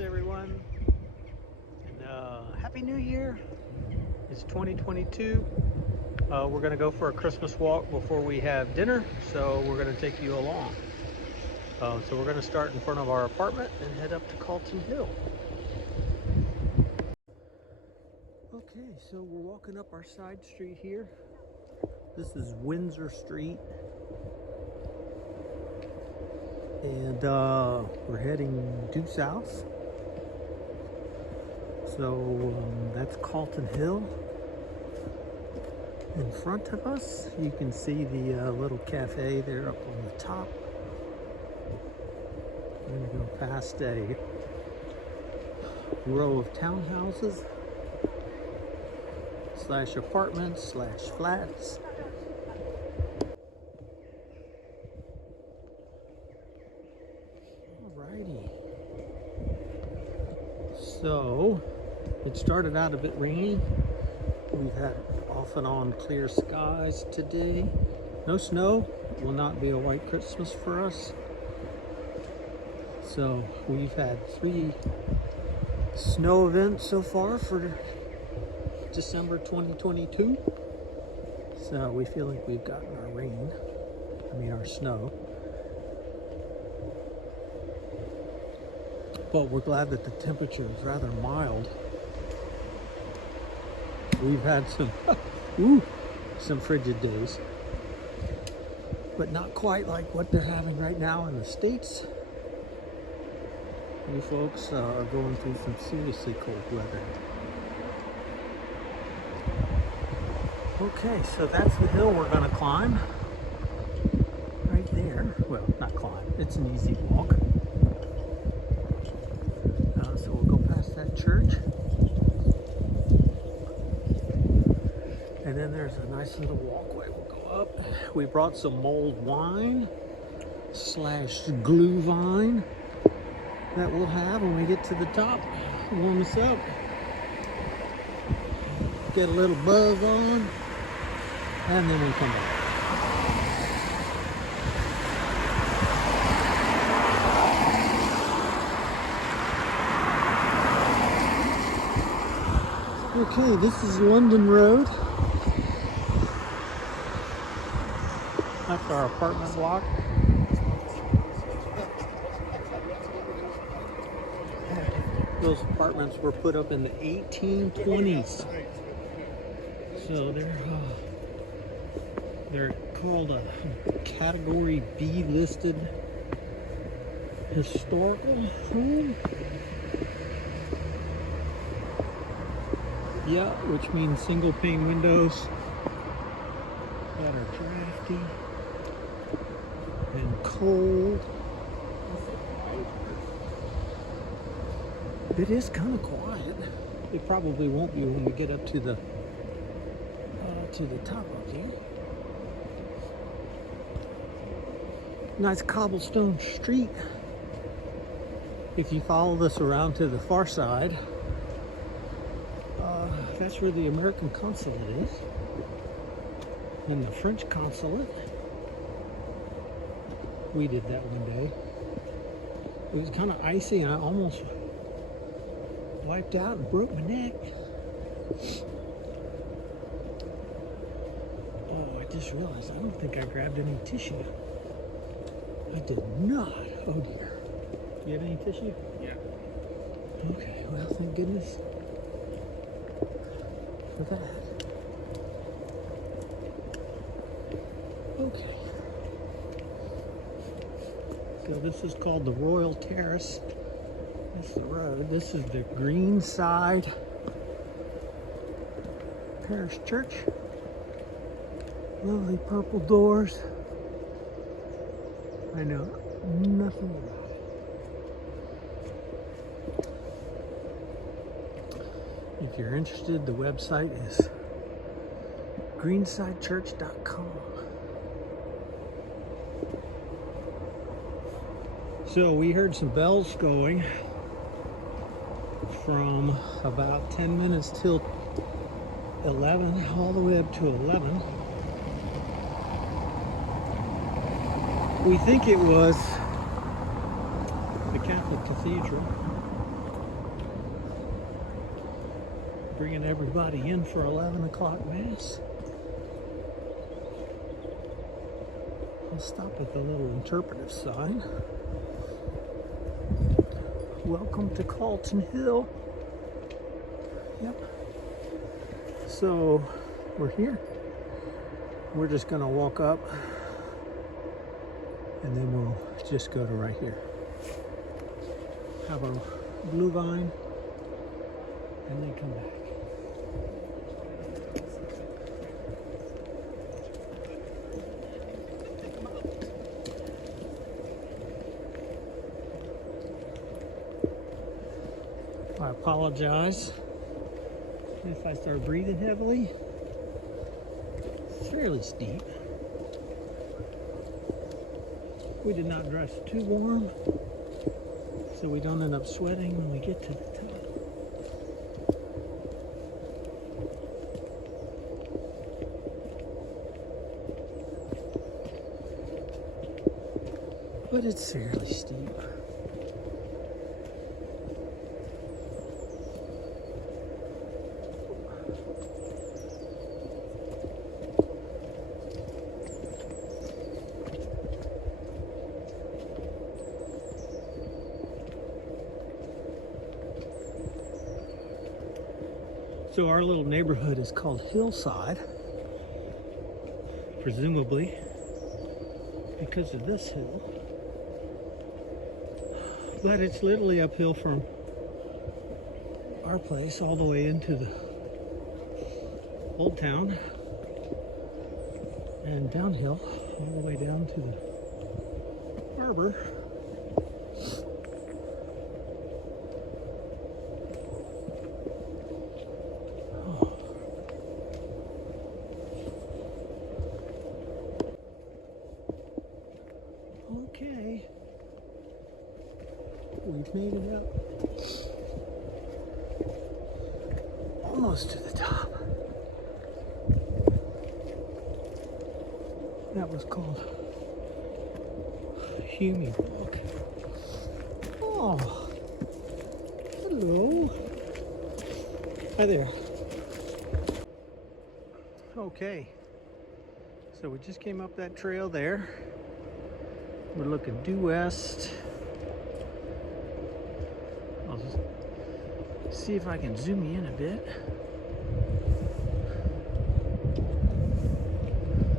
everyone, and Happy New Year. It's 2022. We're going to go for a Christmas walk before we have dinner, so we're going to take you along. So we're going to start in front of our apartment and head up to Calton Hill. Okay, so we're walking up our side street here. This is Windsor Street, and we're heading due south. So that's Calton Hill. In front of us, you can see the little cafe there up on the top. We're going to go past a row of townhouses / apartments / flats. Alrighty. So it started out a bit rainy. We've had off and on clear skies today. No snow. Will not be a white Christmas for us. So we've had 3 snow events so far for December 2022. So we feel like we've gotten our snow. But we're glad that the temperature is rather mild. We've had some frigid days, but not quite like what they're having right now in the States. You folks are going through some seriously cold weather. Okay, so that's the hill we're going to climb. Right there. Well, not climb. It's an easy walk. So we'll go past that church. And then there's a nice little walkway we'll go up. We brought some mulled wine / glue vine that we'll have when we get to the top. Warm us up. Get a little buzz on. And then we come back. Okay, this is London Road. That's our apartment block. Those apartments were put up in the 1820s. So they're called a Category B listed historical home. Yeah, which means single pane windows that are drafty and cold. It is kind of quiet. It probably won't be when we get up to the top up here. Nice cobblestone street. If you follow this around to the far side, that's where the American consulate is, and the French consulate. We did that one day. It was kind of icy and I almost wiped out and broke my neck. Oh, I just realized I don't think I grabbed any tissue. I did not. Oh dear. You have any tissue? Yeah. Okay, well, thank goodness for that. Okay. So this is called the Royal Terrace. That's the road. This is the Greenside Parish Church. Lovely purple doors. I know nothing about it. If you're interested, the website is greensidechurch.com. So we heard some bells going from about 10 minutes till 11, all the way up to 11. We think it was the Catholic Cathedral. Bringing everybody in for 11 o'clock Mass. I'll stop at the little interpretive sign. Welcome to Calton Hill. Yep. So we're here. We're just gonna walk up and then we'll just go to right here. Have our blue vine and then come back. I apologize if I start breathing heavily. It's fairly steep. We did not dress too warm, so we don't end up sweating when we get to the top. But it's fairly steep. So our little neighborhood is called Hillside, presumably because of this hill. But it's literally uphill from our place all the way into the old town and downhill all the way down to the harbor. Okay, we've made it up almost to the top. That was called Hume Walk. Oh, hello. Hi there. Okay, so we just came up that trail there. We're looking due west. I'll just see if I can zoom you in a bit.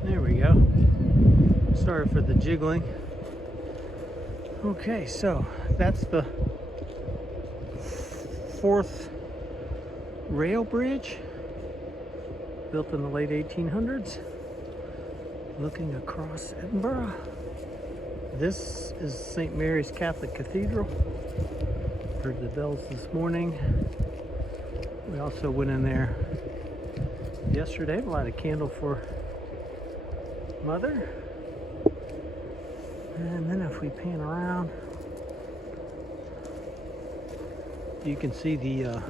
There we go. Sorry for the jiggling. Okay, so that's the 4th rail bridge, built in the late 1800s, looking across Edinburgh. This is St. Mary's Catholic Cathedral. Heard the bells this morning. We also went in there yesterday, light a candle for Mother. And then if we pan around, you can see the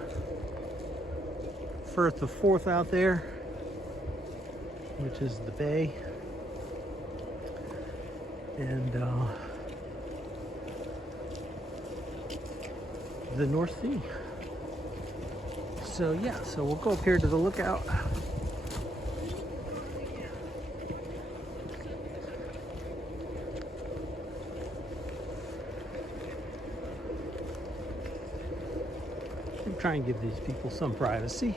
Firth of Forth out there, which is the bay. And the North Sea. So yeah, so we'll go up here to the lookout. And try and give these people some privacy.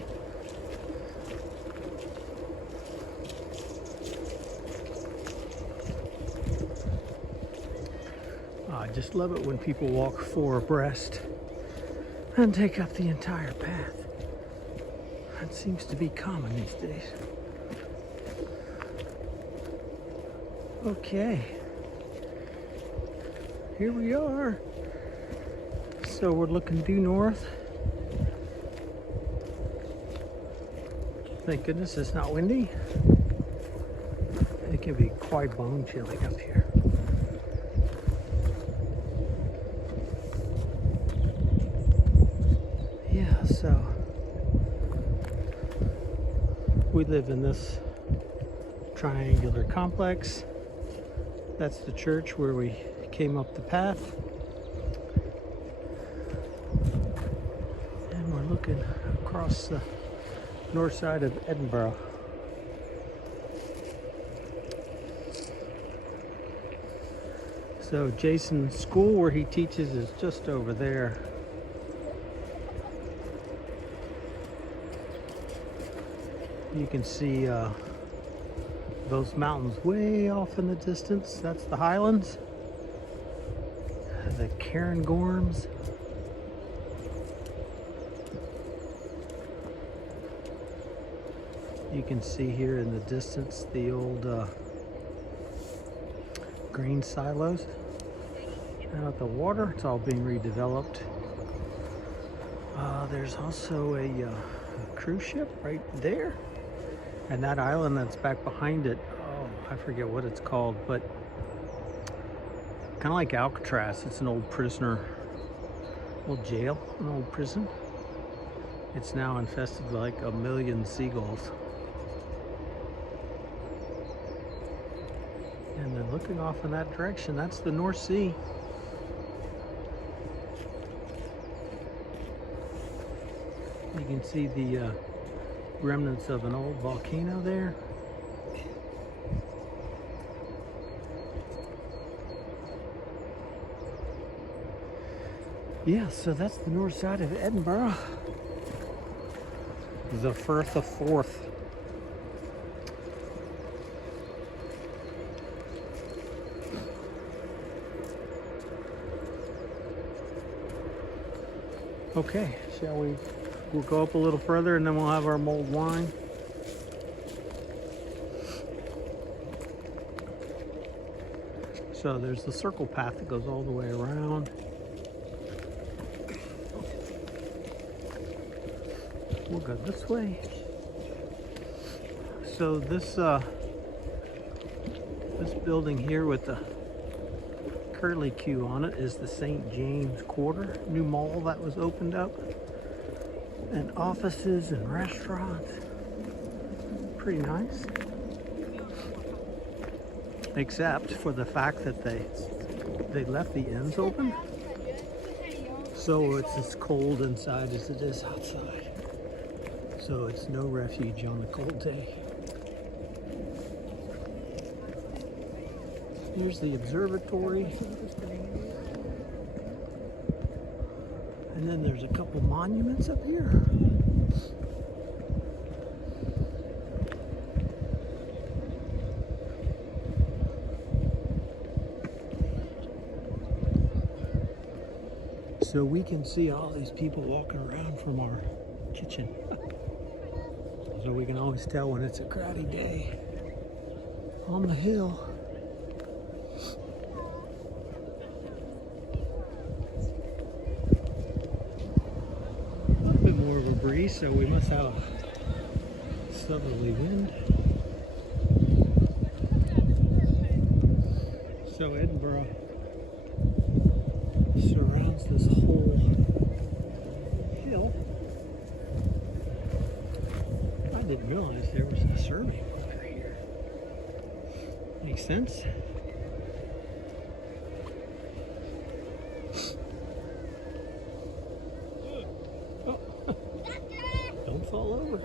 I just love it when people walk 4 abreast and take up the entire path. That seems to be common these days. Okay, here we are. So we're looking due north. Thank goodness it's not windy. It can be quite bone chilling up here. Yeah, so we live in this triangular complex. That's the church where we came up the path. And we're looking across the north side of Edinburgh. So Jason's school where he teaches is just over there. You can see those mountains way off in the distance. That's the Highlands, the Cairngorms. You can see here in the distance the old grain silos. Out at the water, it's all being redeveloped. There's also a cruise ship right there. And that island that's back behind it, oh, I forget what it's called, but kind of like Alcatraz. It's an old prisoner, old jail, an old prison. It's now infested with like 1 million seagulls. And then looking off in that direction, that's the North Sea. You can see the remnants of an old volcano there. Yeah, so that's the north side of Edinburgh. The Firth of Forth. Okay, shall we? We'll go up a little further and then we'll have our mulled wine. So there's the circle path that goes all the way around. We'll go this way. So this building here with the curly Q on it is the St. James Quarter, new mall that was opened up, and offices and restaurants. Pretty nice, except for the fact that they left the inns open, so it's as cold inside as it is outside. So it's no refuge on a cold day. Here's the observatory. And then there's a couple monuments up here. So we can see all these people walking around from our kitchen. So we can always tell when it's a crowdy day on the hill. More of a breeze, so we must have a southerly wind. So Edinburgh surrounds this whole hill. I didn't realize there was a survey bunker here. Makes sense. Fall over.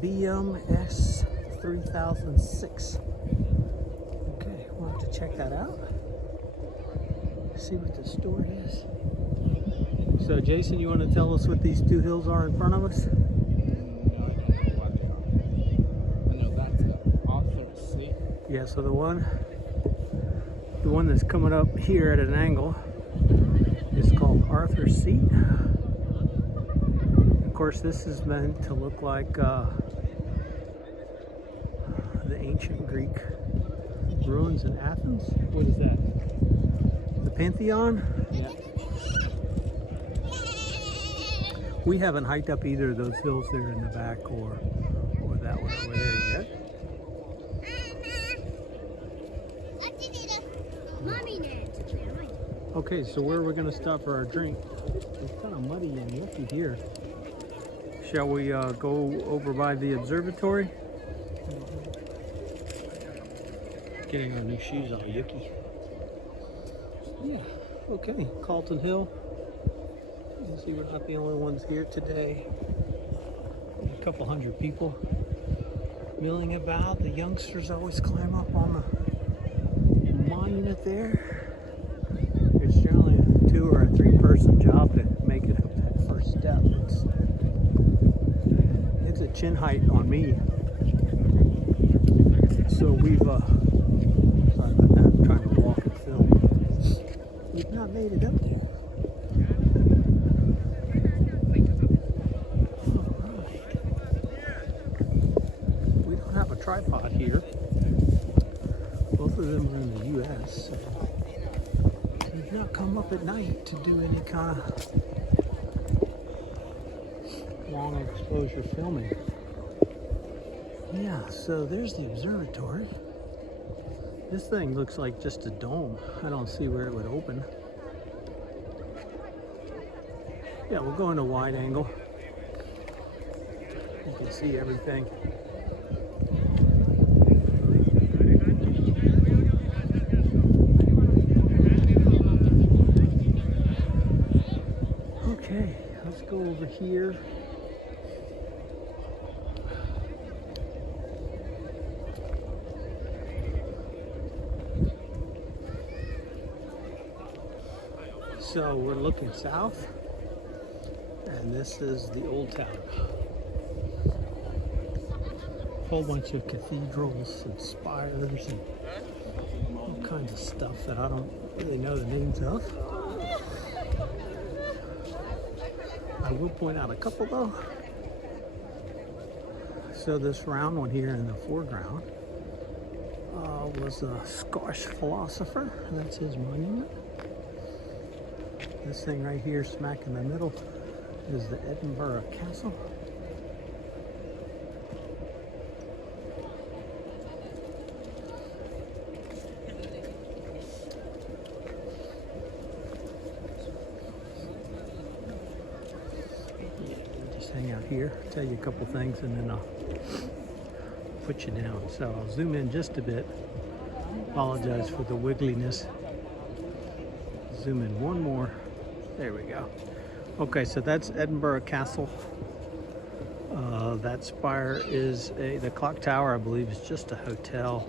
BMS 3006. Okay, we'll have to check that out. See what the story is. So, Jason, you want to tell us what these two hills are in front of us? No, I don't know what they are. I know that's the Arthur's Seat. Yeah, so the one that's coming up here at an angle is called Arthur's Seat. Of course, this is meant to look like the ancient Greek ruins in Athens. What is that? The Pantheon? Yeah. We haven't hiked up either of those hills there in the back or that one over there yet. Okay, so where are we going to stop for our drink? It's kind of muddy and yucky here. Shall we go over by the observatory? Getting our new shoes all yucky. Yeah, okay. Calton Hill. You see, we're not the only ones here today. A couple hundred people milling about. The youngsters always climb up on the monument there. It's generally a 2 or 3 person job to make it up that first step. It's a chin height on me. So we've, sorry about that, I'm trying to walk and film. We've not made it up there. Tripod here. Both of them are in the U.S. So we've not come up at night to do any kind of long exposure filming. Yeah, so there's the observatory. This thing looks like just a dome. I don't see where it would open. Yeah, we'll go into wide angle. You can see everything. Okay, let's go over here. So we're looking south, and this is the old town. A whole bunch of cathedrals and spires and all kinds of stuff that I don't really know the names of. I will point out a couple though. So this round one here in the foreground was a Scottish philosopher. That's his monument. This thing right here, smack in the middle, is the Edinburgh Castle. Hang out here, tell you a couple things, and then I'll put you down. So I'll zoom in just a bit. Apologize for the wiggliness. Zoom in one more. There we go. Okay, so that's Edinburgh Castle. That spire is the clock tower, I believe, is just a hotel.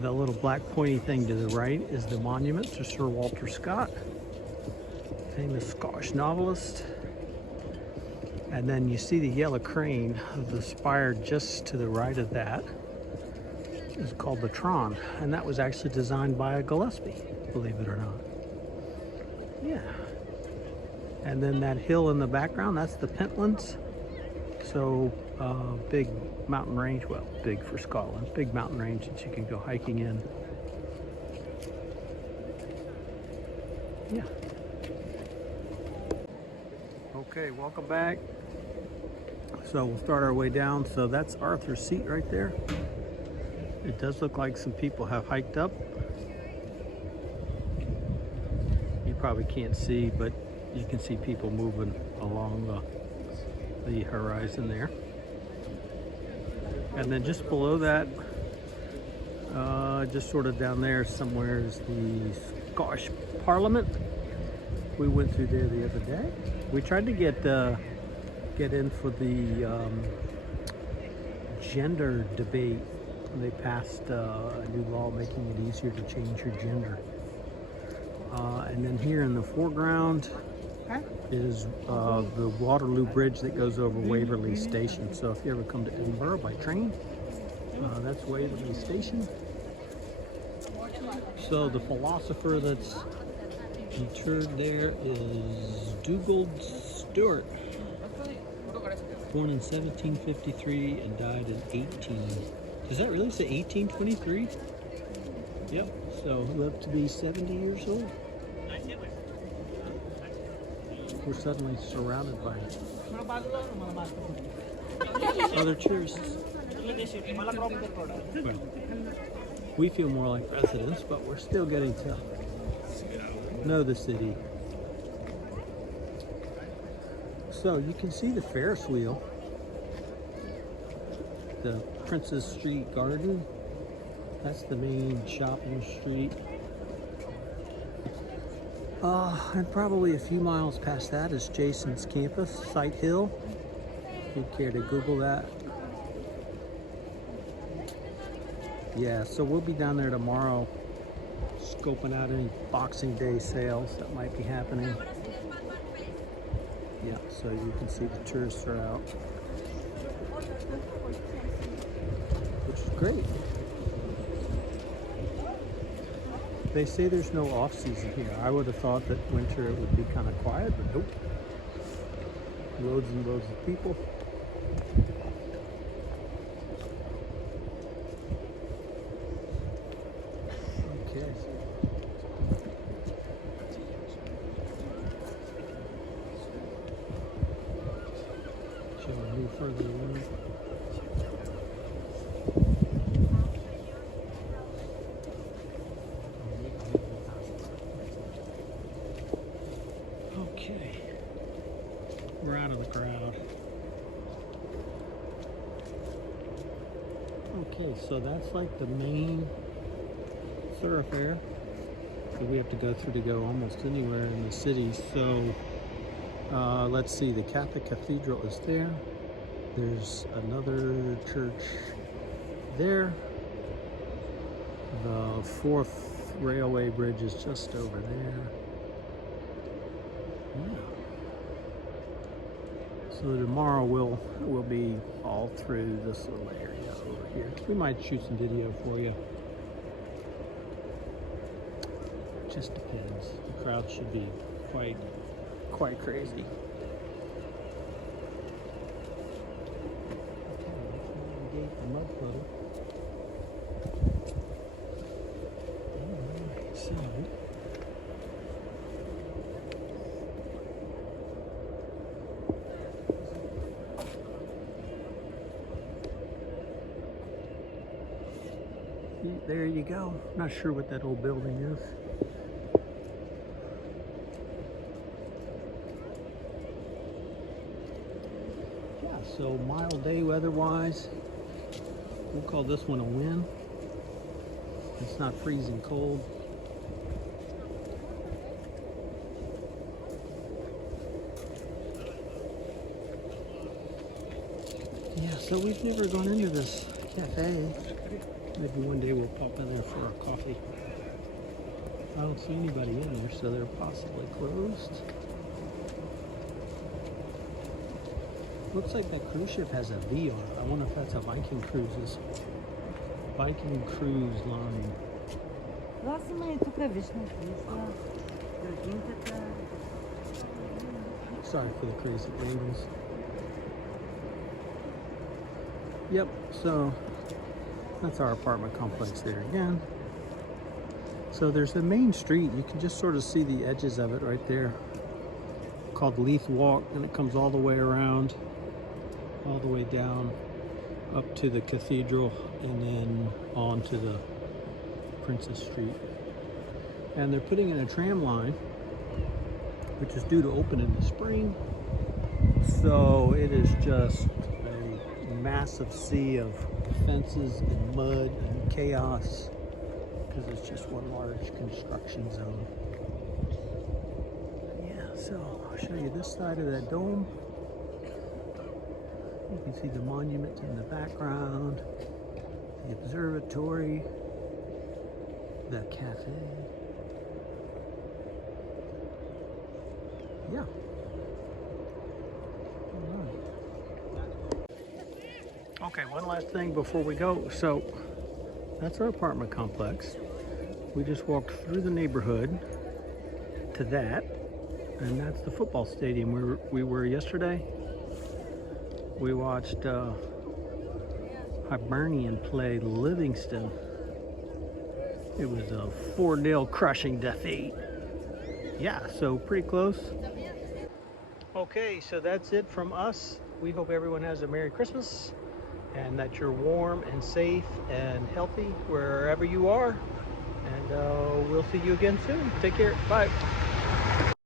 The little black pointy thing to the right is the monument to Sir Walter Scott, famous Scottish novelist. And then you see the yellow crane, the spire just to the right of that is called the Tron. And that was actually designed by a Gillespie, believe it or not. Yeah. And then that hill in the background, that's the Pentlands. So big mountain range, well, big for Scotland, big mountain range that you can go hiking in. Yeah. Okay, welcome back. So we'll start our way down. So that's Arthur's Seat right there. It does look like some people have hiked up. You probably can't see, but you can see people moving along the horizon there. And then just below that, just sort of down there somewhere, is the Scottish Parliament. We went through there the other day. We tried to get in for the gender debate. They passed a new law making it easier to change your gender. And then here in the foreground is the Waterloo Bridge that goes over Waverley Station. So if you ever come to Edinburgh by train, that's Waverley Station. So the philosopher that's interred there is Dugald Stewart, born in 1753 and died in 18. Does that really say 1823? Yep. So lived to be 70 years old. We're suddenly surrounded by other tourists. Well, we feel more like residents, but we're still getting to know the city. So you can see the Ferris wheel, the Princess Street Garden. That's the main shopping street. And probably a few miles past that is Jason's campus, Site Hill. If you'd care to Google that. Yeah, so we'll be down there tomorrow scoping out any Boxing Day sales that might be happening. Yeah, so you can see the tourists are out, which is great. They say there's no off-season here. I would have thought that winter it would be kind of quiet, but nope. Loads and loads of people. Okay. Shall we move further along? Okay. We're out of the crowd. Okay, so that's like the main thoroughfare that we have to go through to go almost anywhere in the city. So let's see, the Catholic Cathedral is there. There's another church there. The 4th railway bridge is just over there. Yeah. So tomorrow we'll be all through this little area over here. We might shoot some video for you. Just depends. The crowd should be quite crazy. Okay, let's navigate the mud puddle. Alright, so there you go. Not sure what that old building is. So mild day weather-wise. We'll call this one a win. It's not freezing cold. Yeah, so we've never gone into this cafe. Maybe one day we'll pop in there for our coffee. I don't see anybody in there, so they're possibly closed. Looks like that cruise ship has a V on it. I wonder if that's a Viking Cruises. Viking Cruise Line. Sorry for the crazy angles. Yep, so that's our apartment complex there again. So there's the main street. You can just sort of see the edges of it right there. Called Leith Walk, and it comes all the way around, all the way down up to the cathedral and then on to the Princess Street. And they're putting in a tram line, which is due to open in the spring. So it is just a massive sea of fences and mud and chaos because it's just one large construction zone. Yeah, so I'll show you this side of that dome. You can see the monument in the background, the observatory, the cafe. Yeah. All right. Okay, one last thing before we go. So that's our apartment complex. We just walked through the neighborhood to that, and that's the football stadium where we were yesterday. We watched Hibernian play Livingston. It was a 4-0 crushing defeat. Yeah, so pretty close. Okay, so that's it from us. We hope everyone has a Merry Christmas and that you're warm and safe and healthy wherever you are. And we'll see you again soon. Take care. Bye.